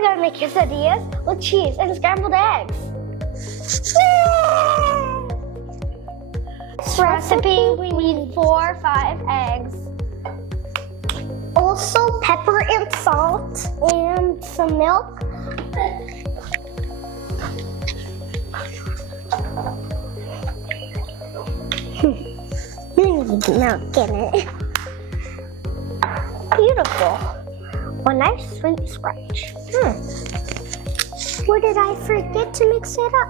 we're gonna make quesadillas with cheese and scrambled eggs. This recipe, we need 4 or 5 eggs. Also pepper and salt and some milk. You need milk in it. Beautiful. A nice sweet scratch. Or did I forget to mix it up?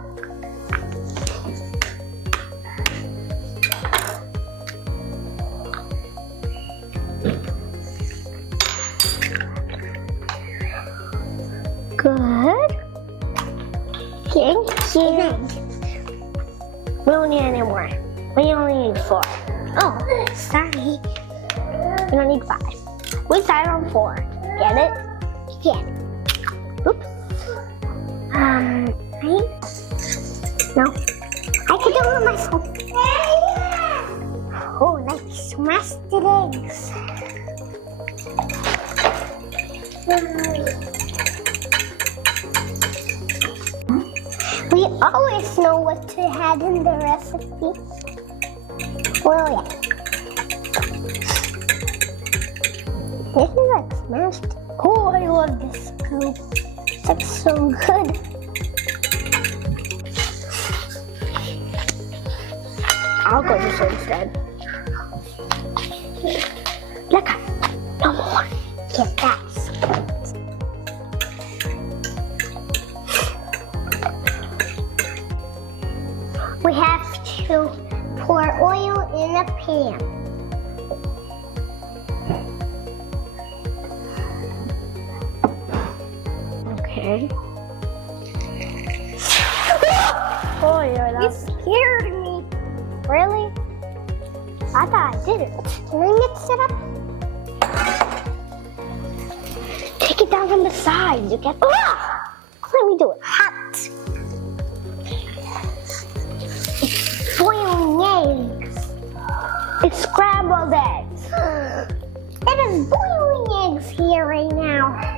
Good. Thank you. We don't need any more. We only need 4. Oh, sorry. We don't need 5. We decided on 4. Get it? Yeah. Oops. No. I can do it on my phone. Oh, nice mashed eggs. We always know what to add in the recipe. Well, yeah. This is like smashed. Oh, I love this scoop. It's like so good. I'll go this way instead. Look, no more. Get that. We have to pour oil in a pan. Okay. Oh, yeah, You scared me. really? I thought I didn't. Can I mix it up? Take it down from the side. You get. Let me do it. Hot. It's boiling eggs. It's scrambled eggs. It is boiling eggs here right now.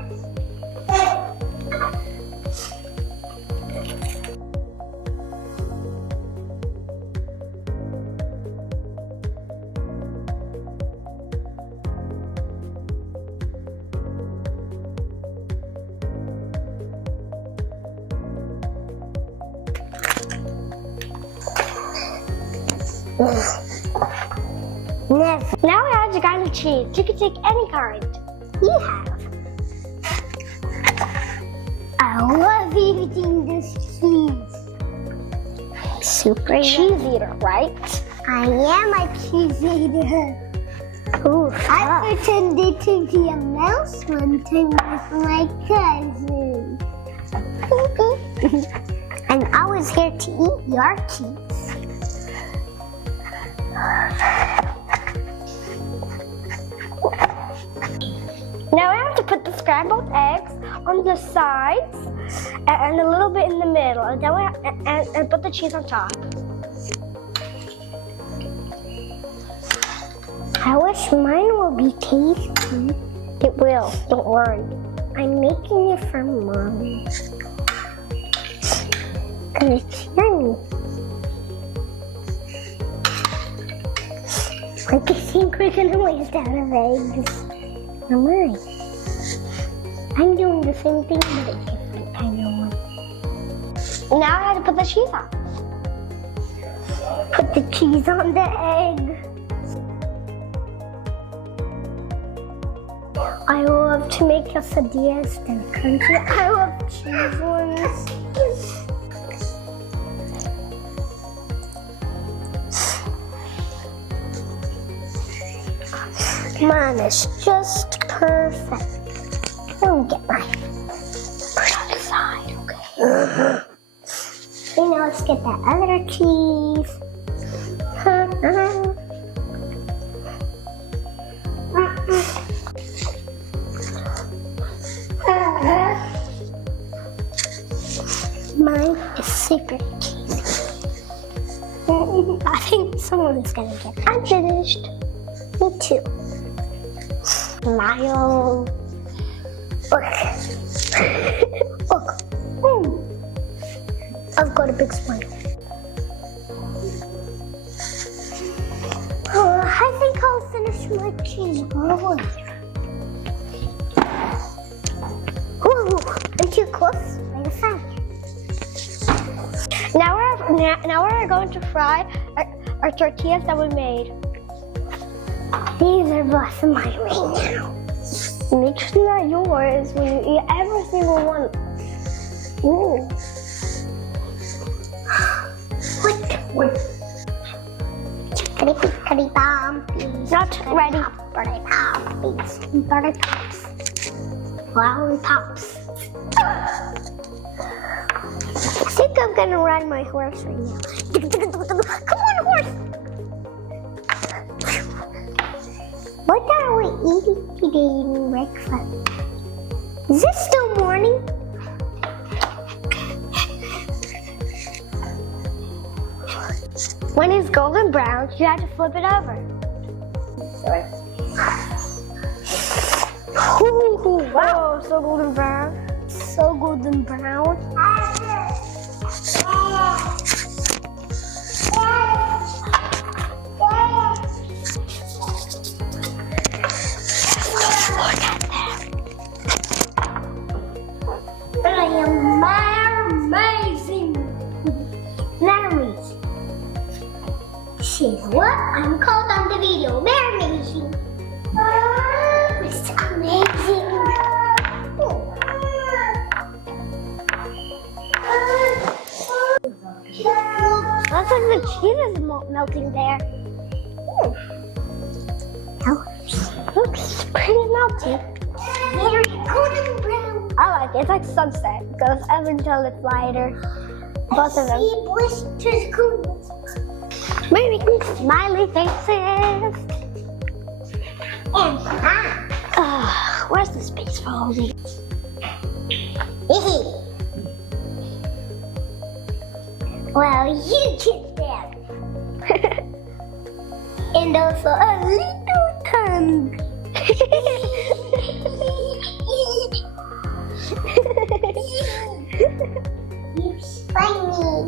Never. Now we have the kind of cheese. You can take any kind. You have. I love eating this cheese. Super cheese eater, right? I am a cheese eater. Ooh, I pretended to be a mouse one time with my cousin. And I was here to eat your cheese. Now I have to put the scrambled eggs on the sides and a little bit in the middle, and then and put the cheese on top. I wish mine will be tasty. It will. Don't worry. I'm making it for Mom. Because it's yummy. Like I think we're gonna waste out of eggs. Am I? I'm doing the same thing but a different kind of one. Now I have to put the cheese on. Put the cheese on the egg. I love to make quesadillas. They're crunchy. I love cheese ones. Mine is just perfect. Let me get mine. Put it on the side, okay? So now let's get that other cheese. Mine is secret cheese. I think someone's gonna get it. I'm finished. Me too. Smile. Look. Look. I've got a big smile. I think I'll finish my cheeseburger. Ooh, I'm too close. Like a fan. Now we're going to fry our tortillas that we made. These are busting my ring now. Make sure they're not yours when you eat every single one. Ooh. What? Chickadee bumpies. Not ready. Birthday pops. Birthday pops. Flower pops. I think I'm gonna ride my horse right now. Come on, horse! What are we eating today in breakfast? Is this still morning? When it's golden brown, you have to flip it over. Sorry. Ooh, wow, so golden brown. So golden brown. I am amazing. Amazing. This is what I'm called on the video. Amazing. It's amazing. Looks like the cheese is melting there. Looks pretty melty. Very golden brown. I like it. It's like sunset. It goes up until it's lighter. Both of them. See blisters cool. Maybe smiley faces. And Where's the space for all these? well, you get them. And also a little tongue. You funny.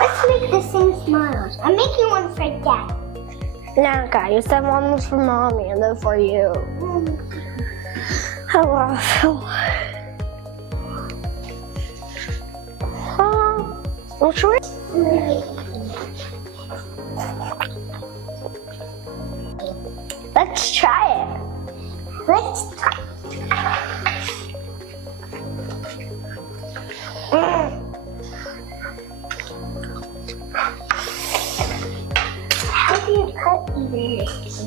Let's make the same smiles. I'm making one for Dad. Nah, guys, you said one was for mommy and then for you. How awful. Which one? Let's try it. Let's try. How do you cut even this?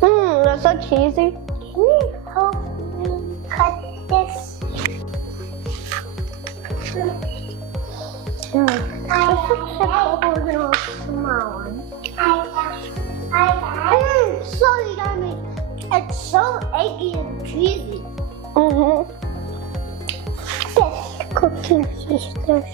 That's so cheesy. Can you help me cut this? I have a little small one. So yummy. It's so eggy and cheesy. This cooking sisters.